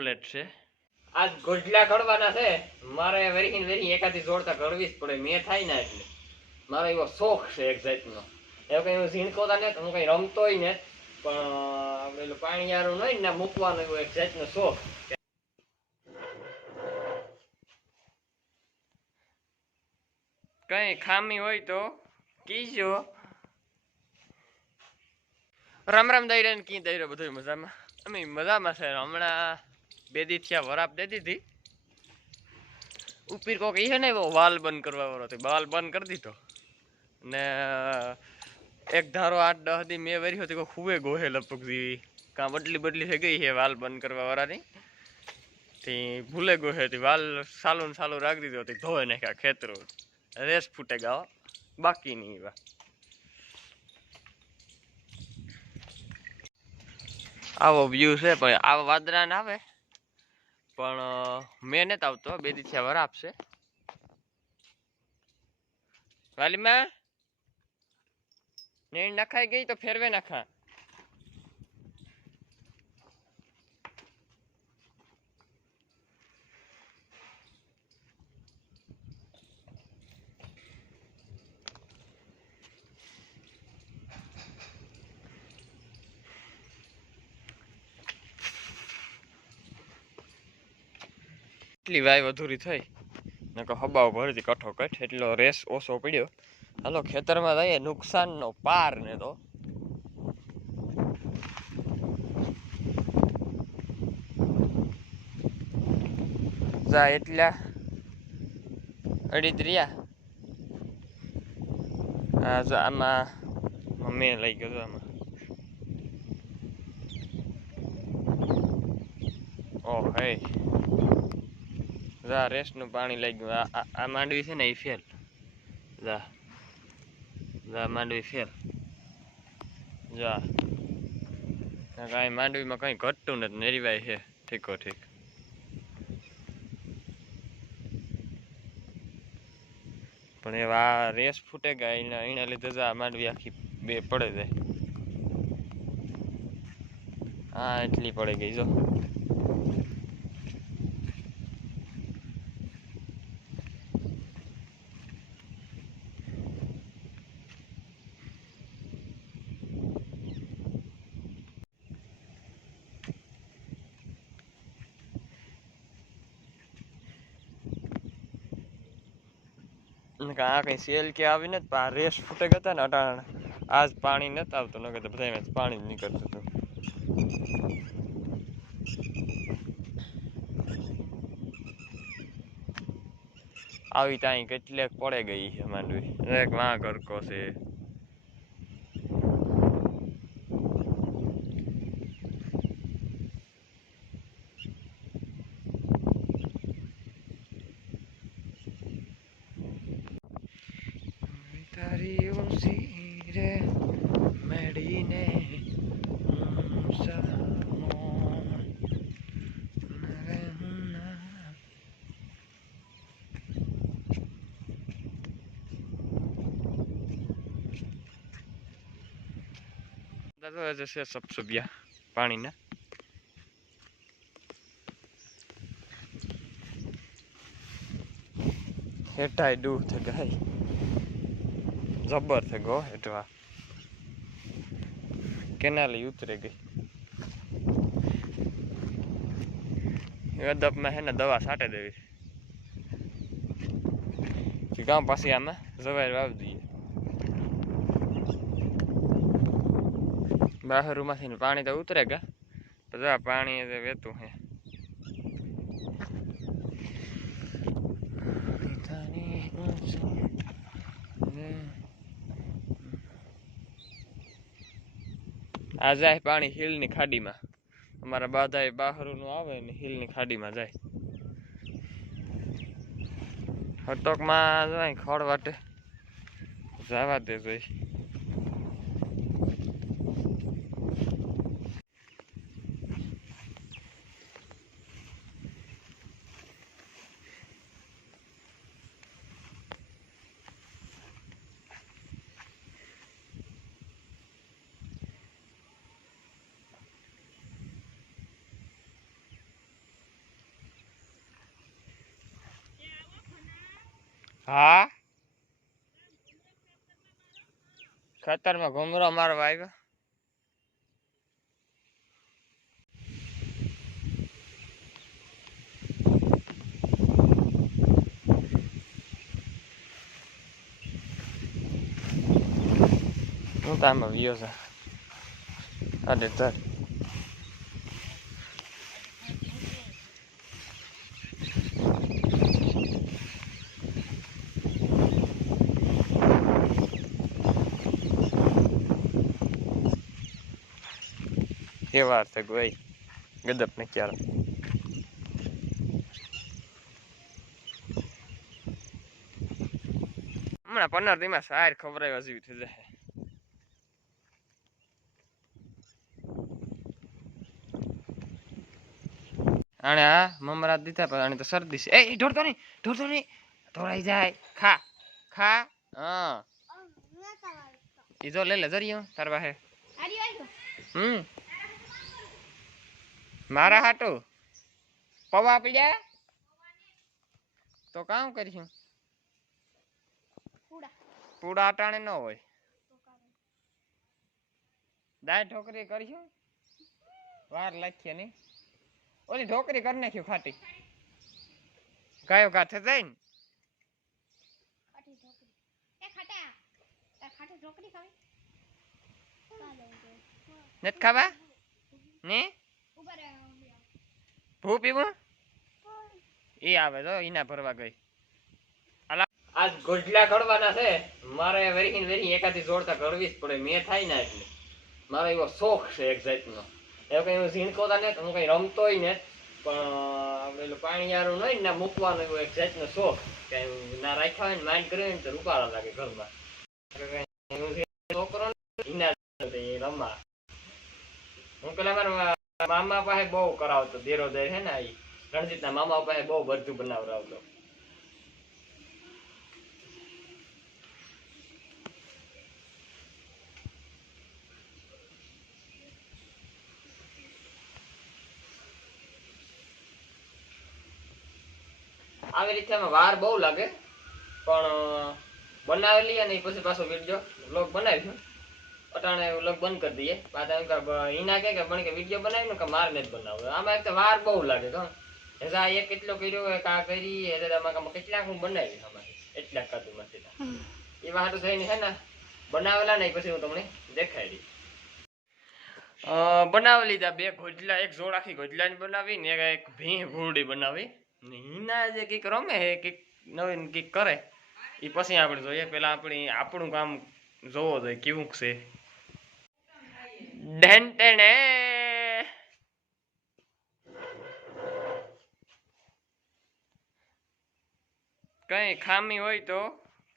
Complete છે. આજ ગોઢલા ઘડવાના છે. મારે વેરી એકાદી જોડતા ઘડવી જ પડે. મેં થાય ને એટલે મારો એવો શોખ છે એક જાતનો. એવું કઈ હું ઝીણકોતા ને હું કઈ રમતોય ને પણ આપણે પાણી યારું હોય ને મૂકવાનો એવો એક જાતનો શોખ. કઈ ખામી હોય તો કીજો. રામ રામ દઈ ને કી દઈ બધું મજામાં. અમે મજામાં છે. હમણાં 2 દી થયા વરાપ દે દીધી. ઉપર કોક છે ને વાલ બંધ કરવા વાળો વાલ બંધ કરી દીધો ને એક ધારો 8-10 દી મેં વેરી હતી ખૂબે ગોહે લપક જેવી કાં બદલી થઈ ગઈ છે વાલ બંધ કરવા વાળાની. ભૂલે ગોહે હતી વાલ સાલું રાખી દીધો હતી. ધોઈ નાખ્યા ખેતરો રેસ ફૂટે ગાઓ બાકી નહીં. એવા આવો વ્યૂ છે. પણ આવા વાદળા ના આવે પણ મેં નથી આવતો. 2 દી થયા વરાપ છે. વાલીમાં નીણ નખાઈ ગઈ તો ફેરવે નાખા. એટલી વાય અધૂરી થઈ નકો હબાવ ભરતી કઠોકઠ એટલો રેસ ઓછો પડ્યો. હાલો ખેતરમાં જઈએ. નુકસાનનો પાર ને તો જા એટલા અડીત રહ્યા. આમાં મેં લઈ ગયો આમાં. ઓ હે જા રેસનું પાણી લઈ ગયું. આ માંડવી છે ને એ ફેલ. જા માંડવી ફેલ. જા કાંઈ માંડવીમાં કંઈ ઘટતું નથી. નેરીવાય છે ઠીકો ઠીક. પણ એવા રેસ ફૂટે ગયા એના લીધે જા માંડવી આખી બે પડે જાય. હા એટલી પડી ગઈ જો. આ કઈ સેલ કે આવી નથી. આ રેસ ફૂટે ગયા ને અટાણ આજ પાણી નથી આવતું. ન તો બધા પાણી જ નીકળતું હતું. આવી ત્યાં કેટલેક પડે ગઈ છે માંડવી. એક વાં ગરકો છે. તારી ઊંચી રે મેડીને જશે સબસબિયા પાણીના. હેઠાય ડૂબ થઈ ગઈ જબર થઈ ગયો. હેઠવા કેનાલી ઉતરી ગઈ. અદબમાં હે ને દવા છાંટે દેવી ગામ પાછી આમાં જવાય વાવી દઈએ. બહારમાંથી પાણી તો ઉતરે ગયા. બધા પાણી વેતું હે. આ જાય પાણી હિલની ખાડીમાં. અમારા બાધા બહારનું આવે ને હિલની ખાડીમાં જાય. હટકમાં જાય ખડ વાટે જવા દે જોઈ. હા ખેતરમાં ઘુમરો મારવા આવ્યો. હું તો આમાં વિયો છે. અરે તર એ વાર છે ભાઈ ગદપ ને ક્યારે હમણાં 15 દીમાં સાર ખવડાવ્યા જેવી થઈ જાય. આને હા મમરા દીધા પણ આને તો શરદી છે. એ ઢોરતો નહીં ઢોરાઈ જાય. ખા ખા હા ઈ જો લે લે જરિયો તાર વાહે. મારા હાટુ પવા પીડ્યા તો કામ કરીશું. પૂડા અટાણે ન હોય. દાળ ઢોકરી કરીશું વાર લાખીએ નહીં. ઓલી ઢોકરી કરી નાખ્યું ખાટી ગાયો ગાથે જાય ને નથી ખાવા ને ભૂ પીવું એ આવે તો ઈના ભરવા ગઈ. આજ ગોજલા ઘડવાના છે મારે વેરી એકાથી જોડતા ઘડવી જ પડે. મેં થાય ને એટલે મારો એવો શોખ છે એક જાતનો. એવું કઈ હું ઝીણકોતા ને હું કઈ રમતોય ને પણ આપણે પાણી યારું નહીં ને મૂકવાનો એવો એક જાતનો શોખ કે ના રાખ્યા હોય ને માઇન્ડ કર્યો ને તો રૂપાળા લાગે ઘરમાં. છોકરો રમવા હું પેલા મારા મામા પાસે બહુ કરાવતો. દેરો દે છે ને રણજીતના મામા પાસે બહુ બધું બનાવડાવતો. આવી રીતે વાર બહુ લાગે પણ બનાવેલી અને પછી પાછો વિડીયો વ્લોગ બનાવીશું. અટાણે વ્લોગ બંધ કરી દઈએ. પાછા ઈના કે પણ કે વિડીયો બનાવી કે માર નથી બનાવવો. આમાં એક તો વાર બહુ લાગે તો એક કેટલો કર્યો કા કરી કેટલાક હું બનાવી એટલાક કાતું નથી એ વાત થઈને છે ને બનાવેલા નહીં પછી હું તમને દેખાડી દઈશ. બનાવી લીધા 2 ઘોડલા એક જોડ આખી ઘોડલાની બનાવી ને એક ભીં ઘોડી બનાવી. હિના જે કઈક રમે હે કઈક નવીન કઈક કરે એ પછી આપણે જોઈએ. પેલા આપણું કામ જોવો જોઈએ કેવું છે. ઢેંટેણે કઈ ખામી હોય તો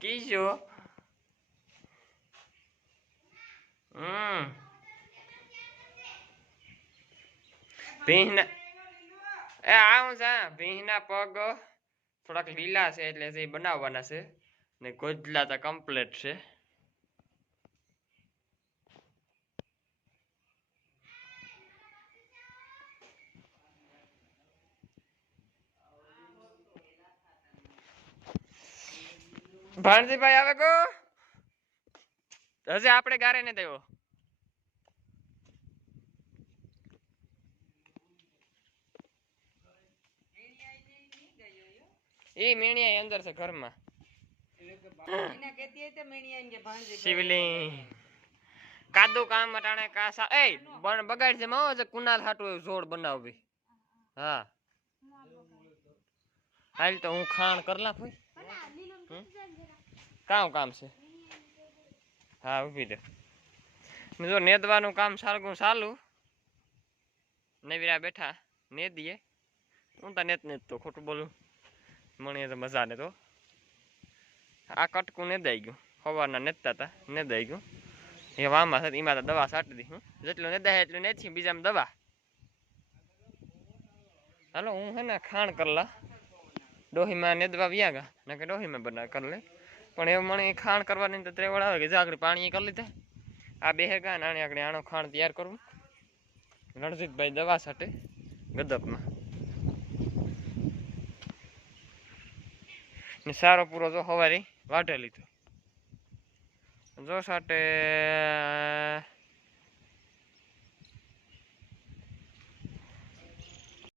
કીજો. ભીંના એ આવું છે. ભીંના પગ થોડાક લીલા છે એટલે જે બનાવવાના છે ને ગોજલા તો કમ્પ્લીટ છે. ભાણજીભાઈ આવે કો હજી આપણે ગારે ને દેવો. એ મીણિયા અંદર છે ઘરમાં. શિવલિંગ કાદુ કામ અટાણે કાસા એ બગાડ છે માં કુનાલ હાટું જોડ બનાવવી. હા હાલ તો હું ખાણ કરલા ભાઈ કામ છે. હા ઉભી દે જો નેદવાનું કામ સારું ચાલુ નવીરા બેઠા ને દઈએ. હું તો નેત તો ખોટું બોલું મને તો મજા ને તો આ કટકું ને દઈ ગયું સવારના નેતા હતા ને દઈ ગયું. એ વામાં છે એમાં તો દવા છાંટી દી. જેટલું ને દે એટલું નથી બીજામાં દવા. હાલો હું હે ને ખાણ કરલા ડોહીમાં નેદવા વ્યા ગા ના કે ડોહીમાં બના કર લે પણ એવું મને ખાણ કરવાની તો ત્રેવડ આવે કે આગળ પાણી કરી લીધા. આ બે ગા નાની આગળ આનો ખાણ તૈયાર કરવું. રણજીતભાઈ દવા છાંટે ગદપમાં ને સારો પૂરો જો હવારી વાઢે લીધો જો સાટે